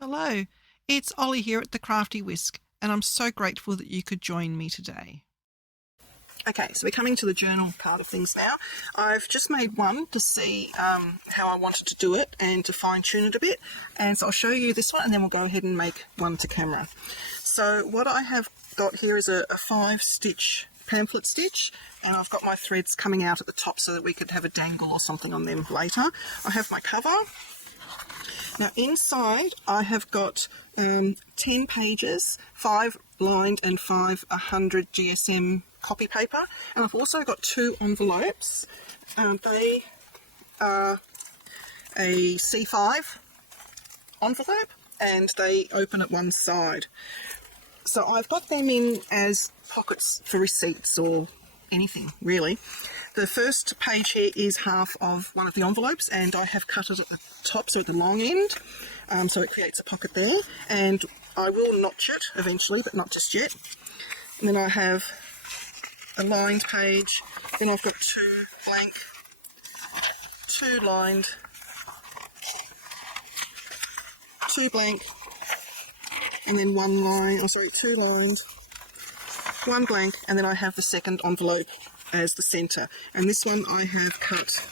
Hello, it's Ollie here at the Crafty Whisk, and I'm so grateful that you could join me today. Okay, so we're coming to the journal part of things now. I've just made one to see how I wanted to do it and to fine tune it a bit, and so I'll show you this one and then we'll go ahead and make one to camera. So what I have got here is a 5-stitch pamphlet stitch, and I've got my threads coming out at the top so that we could have a dangle or something on them later. I have my cover. Now inside I have got 10 pages, 5 lined and 5 100 GSM copy paper, and I've also got 2 envelopes. They are a C5 envelope and they open at one side. So I've got them in as pockets for receipts or anything really. The first page here is half of one of the envelopes, and I have cut it at the top, so at the long end, so it creates a pocket there, and I will notch it eventually, but not just yet. And then I have a lined page, then I've got 2 blank, 2 lined, 2 blank, and then 1 line, 2 lined, 1 blank, and then I have the second envelope as the centre, and this one I have cut,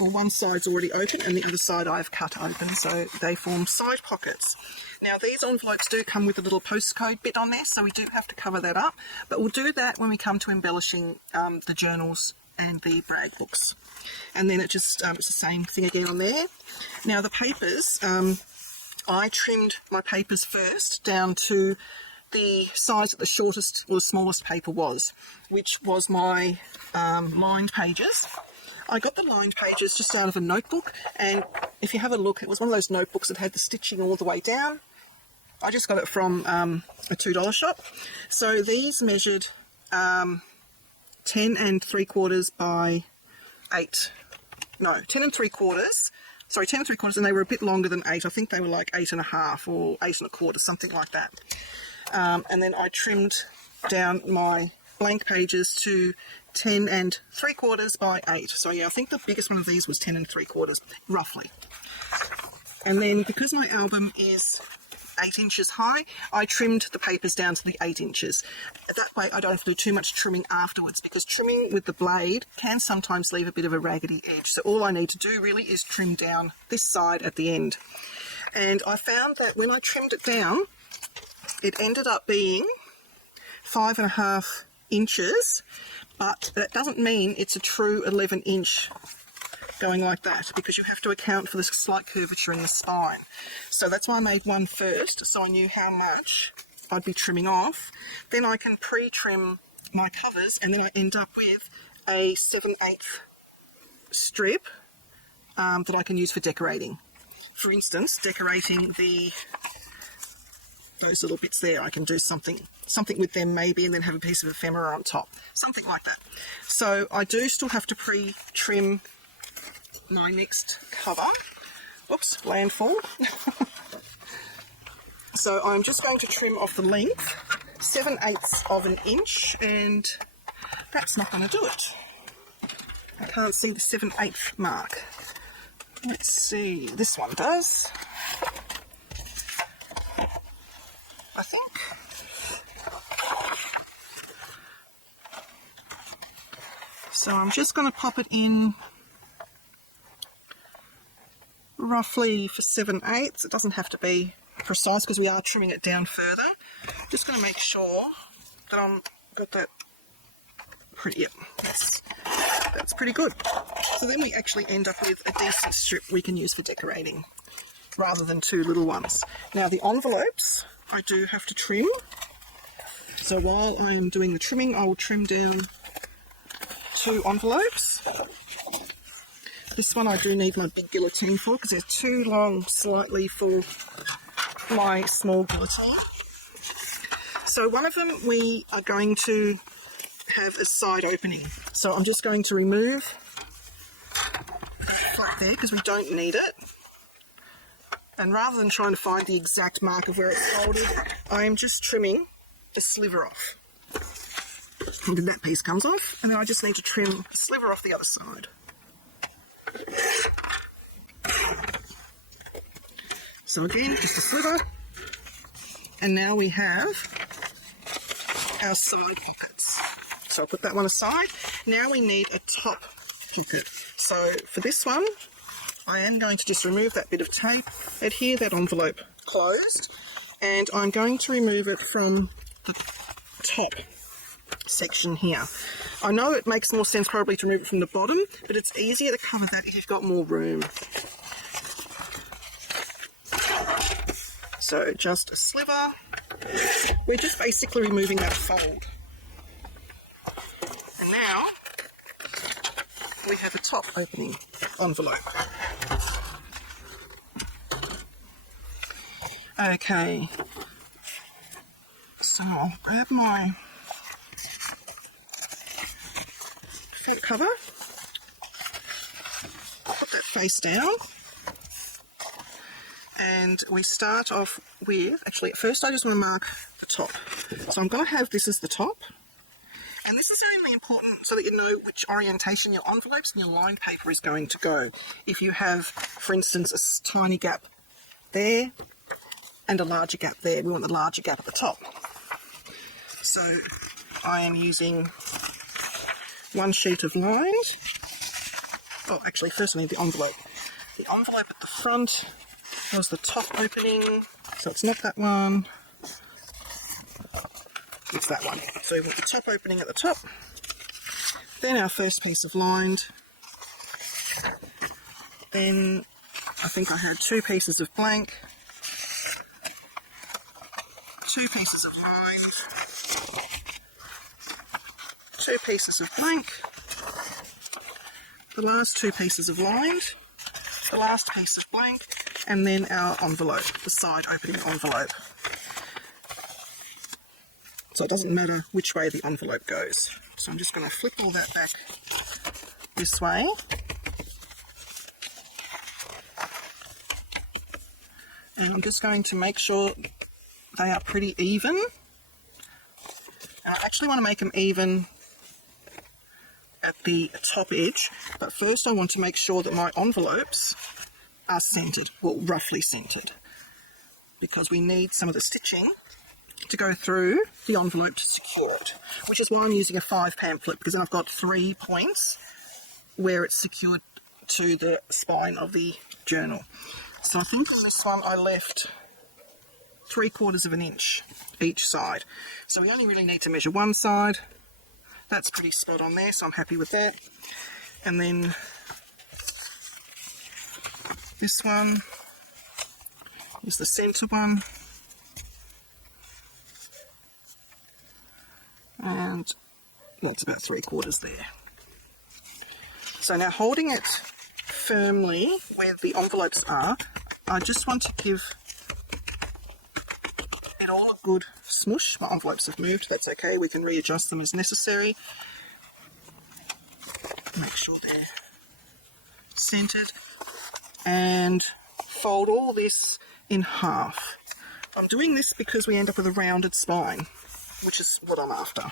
well, one side's already open and the other side I've cut open, so they form side pockets. Now these envelopes do come with a little postcode bit on there, so we do have to cover that up, but we'll do that when we come to embellishing the journals and the brag books. And then it just it's the same thing again on there. Now the papers, I trimmed my papers first down to the size that the shortest or the smallest paper was, which was my lined pages. I got the lined pages just out of a notebook, and if you have a look, it was one of those notebooks that had the stitching all the way down. I just got it from a $2 shop. So these measured 10 3/4 by 8. No, 10 3/4. Sorry, 10 3/4, and they were a bit longer than 8. I think they were like 8 1/2 or 8 1/4, something like that. And then I trimmed down my blank pages to 10 3/4 by 8. So yeah, I think the biggest one of these was 10 3/4, roughly. And then because my album is 8 inches high, I trimmed the papers down to the 8 inches. That way I don't have to do too much trimming afterwards, because trimming with the blade can sometimes leave a bit of a raggedy edge. So all I need to do really is trim down this side at the end. And I found that when I trimmed it down, it ended up being 5 1/2 inches, but that doesn't mean it's a true 11 inch going like that, because you have to account for the slight curvature in the spine. So that's why I made one first, so I knew how much I'd be trimming off. Then I can pre-trim my covers, and then I end up with a 7/8 strip that I can use for decorating. For instance, decorating those little bits there, I can do something with them maybe, and then have a piece of ephemera on top, something like that. So I do still have to pre-trim my next cover. Oops, landfall. So I'm just going to trim off the length, 7/8 of an inch, and that's not going to do it. I can't see the 7/8 mark. Let's see, this one does, I think. So I'm just going to pop it in roughly for 7/8. It doesn't have to be precise because we are trimming it down further. Just going to make sure that I'm got that pretty, yep, that's pretty good. So then we actually end up with a decent strip we can use for decorating, rather than 2 little ones. Now the envelopes I do have to trim. So while I am doing the trimming, I will trim down 2 envelopes. This one I do need my big guillotine for, because they're too long slightly for my small guillotine. So one of them we are going to have a side opening. So I'm just going to remove the flap there, because we don't need it. And rather than trying to find the exact mark of where it's folded, I am just trimming a sliver off. And then that piece comes off, and then I just need to trim a sliver off the other side. So again, just a sliver. And now we have our side pockets. So I'll put that one aside. Now we need a top pocket. So for this one, I am going to just remove that bit of tape, adhere that envelope closed, and I'm going to remove it from the top section here. I know it makes more sense probably to remove it from the bottom, but it's easier to cover that if you've got more room. So just a sliver. We're just basically removing that fold. And now we have a top opening envelope. Okay, so I'll grab my front cover, put that face down, and we start off with, actually at first I just want to mark the top. So I'm going to have this as the top, and this is only important so that you know which orientation your envelopes and your line paper is going to go. If you have, for instance, a tiny gap there and a larger gap there, we want the larger gap at the top. So I am using one sheet of lines. Oh, actually first I need the envelope. The envelope at the front was the top opening, so it's not that one, it's that one. So we want the top opening at the top, then our first piece of lined, then I think I had 2 pieces of blank, 2 pieces of lined, 2 pieces of blank, the last 2 pieces of lined, the last piece of blank, and then our envelope, the side opening envelope. So it doesn't matter which way the envelope goes. So I'm just going to flip all that back this way. And I'm just going to make sure they are pretty even. And I actually want to make them even at the top edge, but first I want to make sure that my envelopes are centered, well, roughly centered, because we need some of the stitching to go through the envelope to secure it, which is why I'm using a 5 pamphlet, because then I've got 3 points where it's secured to the spine of the journal. So I think on this one I left 3/4 of an inch each side. So we only really need to measure one side. That's pretty spot on there, so I'm happy with that. And then this one is the centre one. And that's about 3/4 there. So now holding it firmly where the envelopes are, I just want to give it all a good smush. My envelopes have moved, that's okay, we can readjust them as necessary. Make sure they're centered, and fold all this in half. I'm doing this because we end up with a rounded spine, which is what I'm after.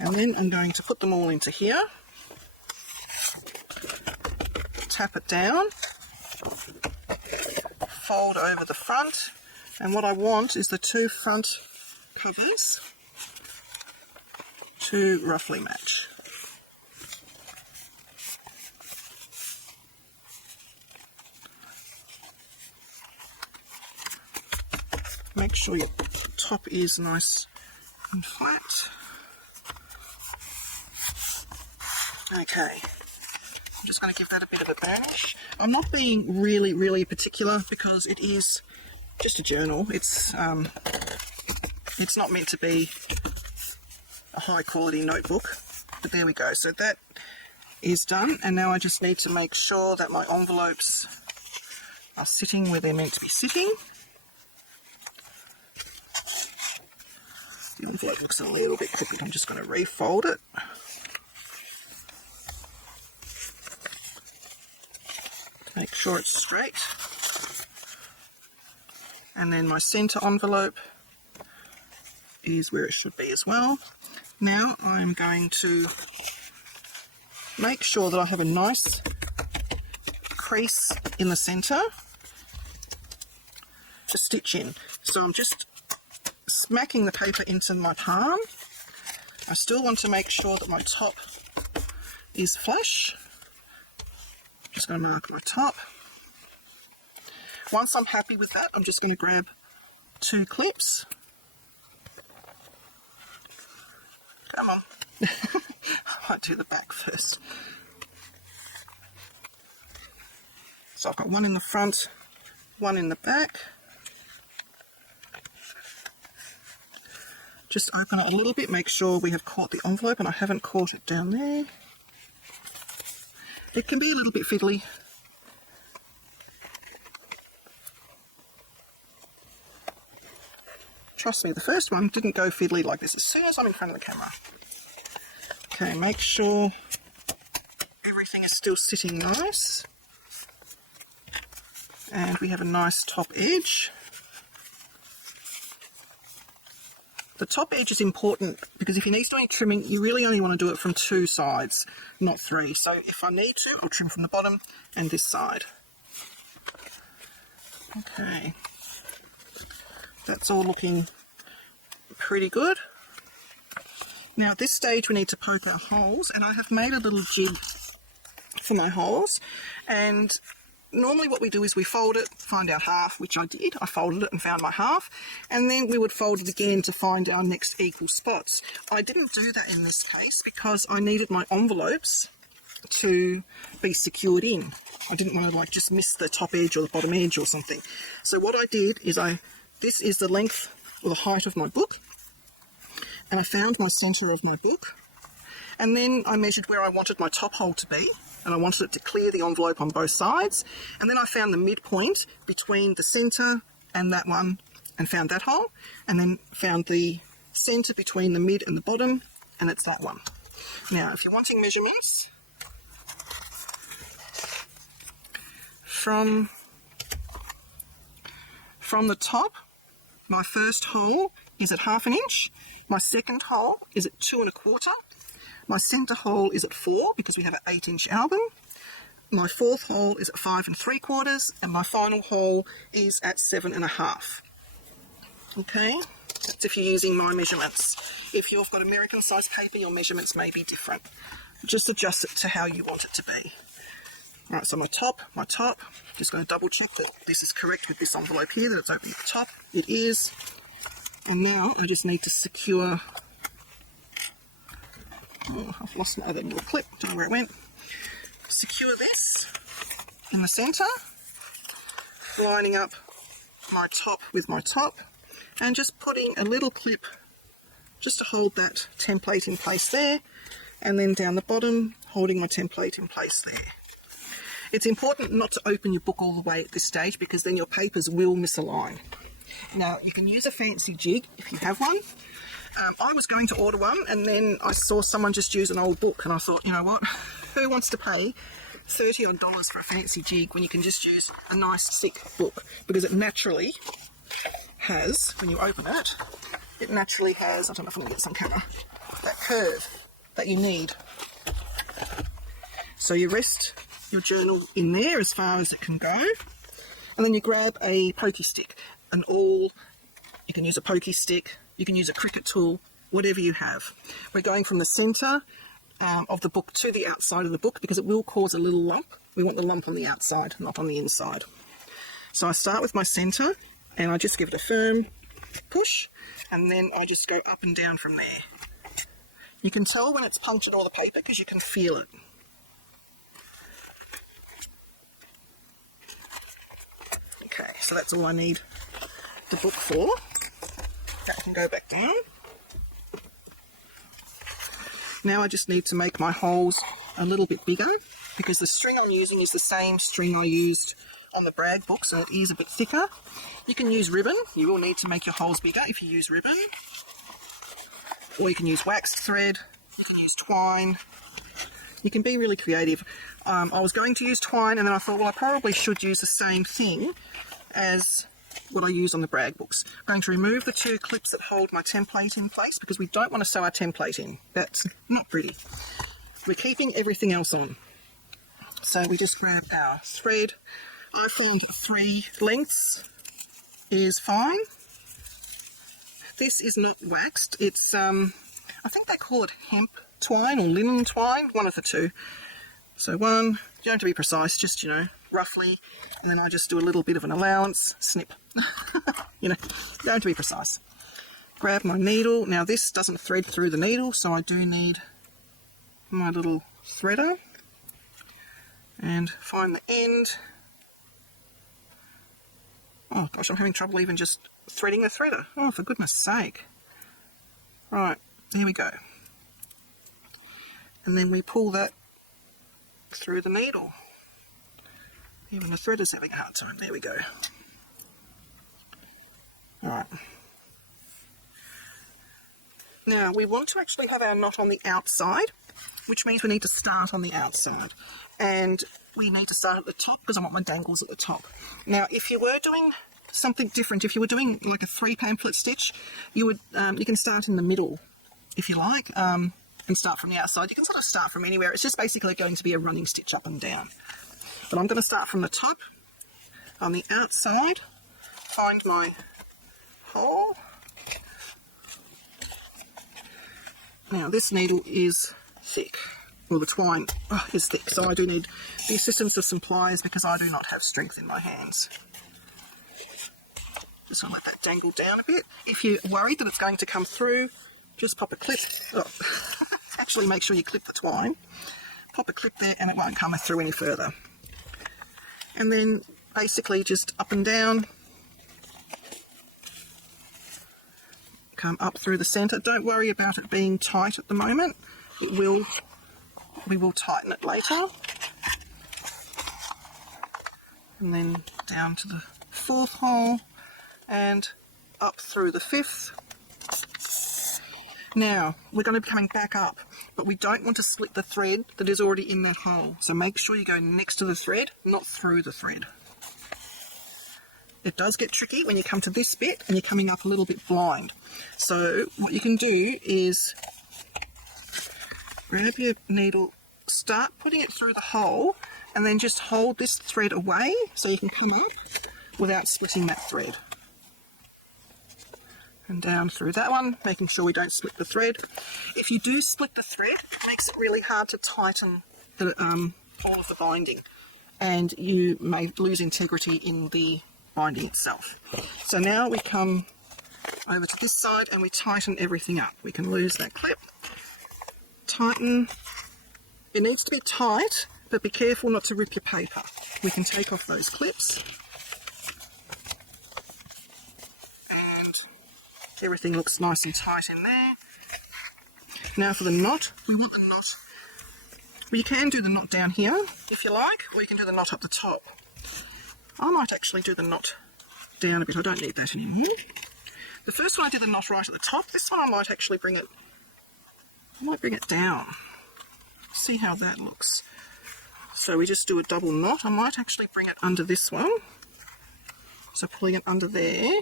And then I'm going to put them all into here, tap it down, fold over the front, and what I want is the 2 front covers to roughly match. Make sure your top is nice and flat. Okay, I'm just going to give that a bit of a burnish. I'm not being really particular because it is just a journal. It's not meant to be a high quality notebook, but there we go. So that is done, and now I just need to make sure that my envelopes are sitting where they're meant to be sitting. The envelope looks a little bit crooked. I'm just going to refold it. To make sure it's straight. And then my centre envelope is where it should be as well. Now I'm going to make sure that I have a nice crease in the centre, to stitch in. So I'm just smacking the paper into my palm. I still want to make sure that my top is flush. Just going to mark my top. Once I'm happy with that, I'm just going to grab 2 clips. Come on. I might do the back first. So I've got one in the front, one in the back. Just open it a little bit, make sure we have caught the envelope, and I haven't caught it down there. It can be a little bit fiddly. Trust me, the first one didn't go fiddly like this as soon as I'm in front of the camera. Okay, make sure everything is still sitting nice. And we have a nice top edge. The top edge is important because if you need to do any trimming, you really only want to do it from 2 sides, not 3. So if I need to, I'll trim from the bottom and this side. Okay. That's all looking pretty good. Now at this stage we need to poke our holes, and I have made a little jib for my holes, and normally what we do is we fold it, find our half, which I did. I folded it and found my half, and then we would fold it again to find our next equal spots. I didn't do that in this case because I needed my envelopes to be secured in. I didn't want to like just miss the top edge or the bottom edge or something. So what I did is this is the length or the height of my book, and I found my centre of my book, and then I measured where I wanted my top hole to be, and I wanted it to clear the envelope on both sides, and then I found the midpoint between the centre and that one and found that hole, and then found the centre between the mid and the bottom, and it's that one. Now if you're wanting measurements from the top, my first hole is at 1/2 inch, my second hole is at 2 1/4, my centre hole is at 4 because we have an 8-inch album, my 4th hole is at 5 3/4, and my final hole is at 7 1/2. Okay, that's if you're using my measurements. If you've got American size paper, your measurements may be different. Just adjust it to how you want it to be. Alright, so my top, just going to double check that this is correct with this envelope here, that it's open at the top. It is. And now I just need to secure, I've lost my other little clip, don't know where it went. Secure this in the centre, lining up my top with my top, and just putting a little clip just to hold that template in place there, and then down the bottom, holding my template in place there. It's important not to open your book all the way at this stage because then your papers will misalign. Now, you can use a fancy jig if you have one. I was going to order one, and then I saw someone just use an old book, and I thought, you know what, who wants to pay $30 odd for a fancy jig when you can just use a nice thick book? Because it naturally has, when you open it, it naturally has, I don't know if I'm going to get this on camera, that curve that you need. So you rest your journal in there as far as it can go, and then you grab a pokey stick, you can use a pokey stick, you can use a cricket tool, whatever you have. We're going from the centre of the book to the outside of the book because it will cause a little lump. We want the lump on the outside, not on the inside. So I start with my centre and I just give it a firm push, and then I just go up and down from there. You can tell when it's punctured all the paper because you can feel it. Okay, so that's all I need the book for. That can go back down. Now I just need to make my holes a little bit bigger because the string I'm using is the same string I used on the brag book, so it is a bit thicker. You can use ribbon. You will need to make your holes bigger if you use ribbon. Or you can use waxed thread. You can use twine. You can be really creative. I was going to use twine, and then I thought, well, I probably should use the same thing as what I use on the brag books. I'm going to remove the 2 clips that hold my template in place because we don't want to sew our template in. That's not pretty. We're keeping everything else on. So we just grab our thread. I found 3 lengths is fine. This is not waxed. It's, I think they call it hemp twine or linen twine, one of the two. So one, you don't have to be precise, just, you know, roughly, and then I just do a little bit of an allowance, snip. You know, you don't have to be precise. Grab my needle. Now this doesn't thread through the needle, so I do need my little threader. And find the end. Oh gosh, I'm having trouble even just threading the threader. Oh, for goodness sake. Right, there we go. And then we pull that through the needle. Even the threader's having a hard time. There we go. Alright. Now, we want to actually have our knot on the outside, which means we need to start on the outside. And we need to start at the top because I want my dangles at the top. Now, if you were doing something different, if you were doing like a 3 pamphlet stitch, you would you can start in the middle, if you like, and start from the outside. You can sort of start from anywhere. It's just basically going to be a running stitch up and down. But I'm going to start from the top, on the outside, find my hole. Now this needle is thick, well the twine is thick, so I do need the assistance of some pliers because I do not have strength in my hands. Just want to let that dangle down a bit. If you're worried that it's going to come through, just pop a clip, actually make sure you clip the twine, pop a clip there and it won't come through any further. And then basically just up and down, come up through the centre. Don't worry about it being tight at the moment. We will tighten it later. And then down to the 4th hole and up through the 5th. Now we're going to be coming back up, but we don't want to split the thread that is already in that hole. So make sure you go next to the thread, not through the thread. It does get tricky when you come to this bit and you're coming up a little bit blind. So what you can do is grab your needle, start putting it through the hole, and then just hold this thread away so you can come up without splitting that thread. And down through that one, making sure we don't split the thread. If you do split the thread, it makes it really hard to tighten the all of the binding, and you may lose integrity in the binding itself. So now we come over to this side and we tighten everything up. We can lose that clip, tighten. It needs to be tight, but be careful not to rip your paper. We can take off those clips and everything looks nice and tight in there. Now for the knot, we want the knot, well, you can do the knot down here if you like, or you can do the knot up the top. I might actually do the knot down a bit. I don't need that anymore. The first one I did the knot right at the top. This one I might actually bring it down. See how that looks. So we just do a double knot. I might actually bring it under this one. So pulling it under there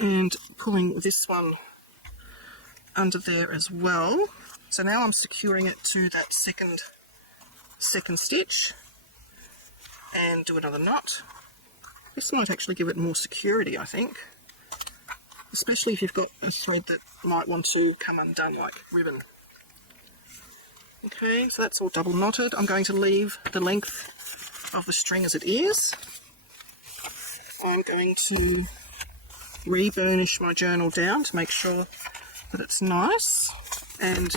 and pulling this one under there as well. So now I'm securing it to that second stitch. And do another knot. This might actually give it more security, I think, especially if you've got a thread that might want to come undone like ribbon. Okay, so that's all double knotted. I'm going to leave the length of the string as it is. I'm going to re-burnish my journal down to make sure that it's nice and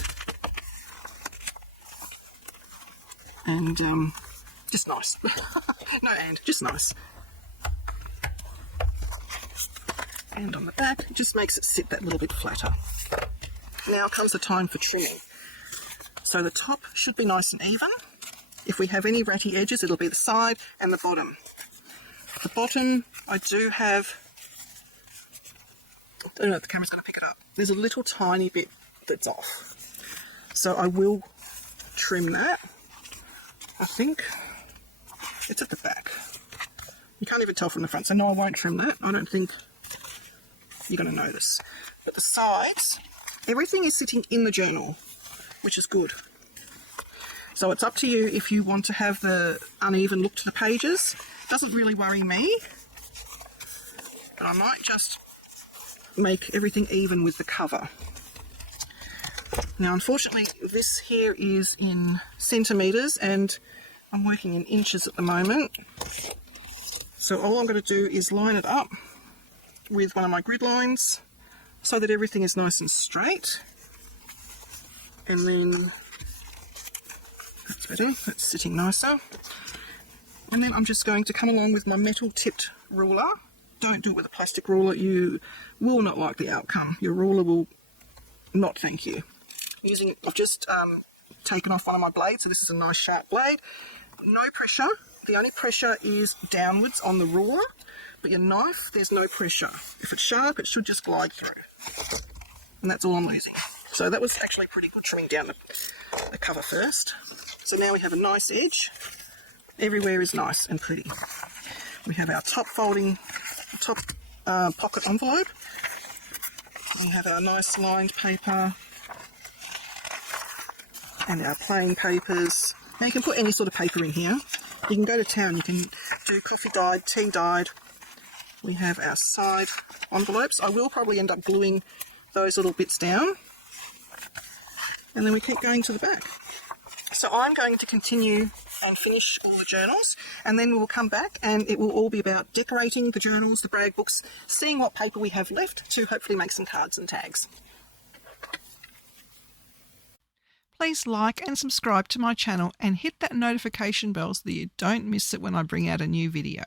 just nice. No and, just nice. And on the back, it just makes it sit that little bit flatter. Now comes the time for trimming. So the top should be nice and even. If we have any ratty edges, it'll be the side and the bottom. The bottom, I do have, I don't know if the camera's going to pick it up. There's a little tiny bit that's off. So I will trim that, I think. It's at the back. You can't even tell from the front, so no, I won't trim that. I don't think you're going to notice. But the sides, everything is sitting in the journal, which is good. So it's up to you if you want to have the uneven look to the pages. It doesn't really worry me. but I might just make everything even with the cover. Now unfortunately this here is in centimetres and I'm working in inches at the moment, so all I'm going to do is line it up with one of my grid lines so that everything is nice and straight, and then that's better, that's sitting nicer. And then I'm just going to come along with my metal tipped ruler. Don't do it with a plastic ruler, you will not like the outcome. Your ruler will not thank you. I've just taken off one of my blades, so this is a nice sharp blade. No pressure, the only pressure is downwards on the ruler, but your knife, there's no pressure. If it's sharp, it should just glide through. And that's all I'm losing. So that was actually pretty good, trimming down the cover first. So now we have a nice edge. Everywhere is nice and pretty. We have our top folding, top pocket envelope. We have our nice lined paper and our plain papers. Now you can put any sort of paper in here. You can go to town, you can do coffee dyed, tea dyed. We have our side envelopes. I will probably end up gluing those little bits down. And then we keep going to the back. So I'm going to continue and finish all the journals, and then we will come back and it will all be about decorating the journals, the brag books, seeing what paper we have left to hopefully make some cards and tags. Please like and subscribe to my channel and hit that notification bell so that you don't miss it when I bring out a new video.